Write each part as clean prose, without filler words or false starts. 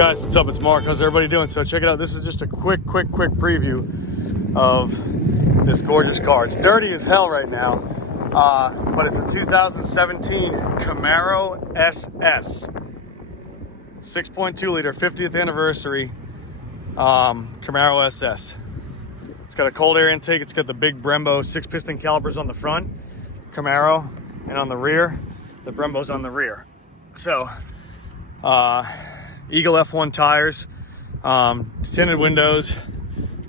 Guys, what's up? It's Mark. How's everybody doing? So check it out. This is just a quick preview of this gorgeous car. It's dirty as hell right now, but it's a 2017 Camaro SS. 6.2 liter, 50th anniversary Camaro SS. It's got a cold air intake. It's got the big Brembo 6-piston calipers on the front, Camaro, and on the rear, the Brembo's on the rear. So, Eagle F1 tires, tinted windows,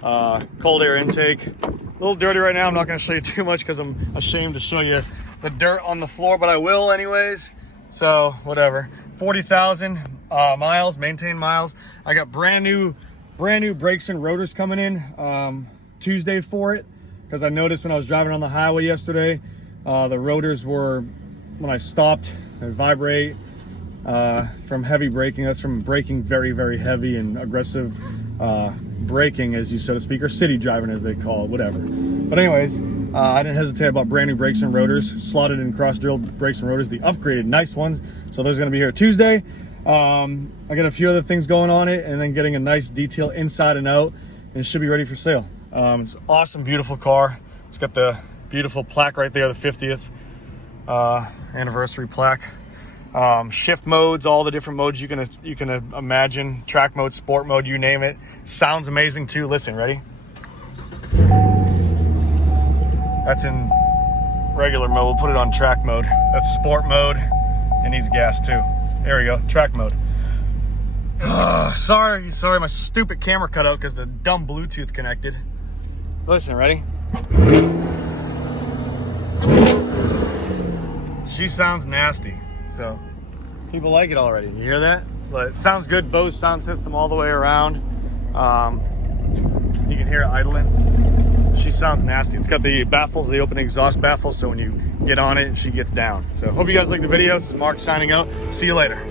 cold air intake. A little dirty right now. I'm not going to show you too much because I'm ashamed to show you the dirt on the floor, but I will anyways. So whatever. 40,000 miles, maintained miles. I got brand new brakes and rotors coming in Tuesday for it, because I noticed when I was driving on the highway yesterday, the rotors were, when I stopped, they vibrate. From heavy braking. That's from braking very heavy and aggressive braking, as you so to speak, or city driving as they call it, whatever. But anyways, I didn't hesitate about brand new brakes and rotors, slotted and cross-drilled brakes and rotors, the upgraded nice ones. So those are going to be here Tuesday. I got a few other things going on it, and then getting a nice detail inside and out, and it should be ready for sale. It's an awesome, beautiful car. It's got the beautiful plaque right there, the 50th anniversary plaque. Shift modes, all the different modes you can imagine, track mode, sport mode, you name it. Sounds amazing too. Listen, ready? That's in regular mode. We'll put it on track mode. That's sport mode. It needs gas too. There we go, track mode. Sorry, my stupid camera cut out because the dumb Bluetooth connected. Listen, ready? She sounds nasty. So people like it already. You hear that? But it sounds good. Bose sound system all the way around. You can hear it idling. She sounds nasty. It's got the baffles, the open exhaust baffles, so when you get on it, she gets down. So hope you guys like the video. This is Mark signing out. See you later.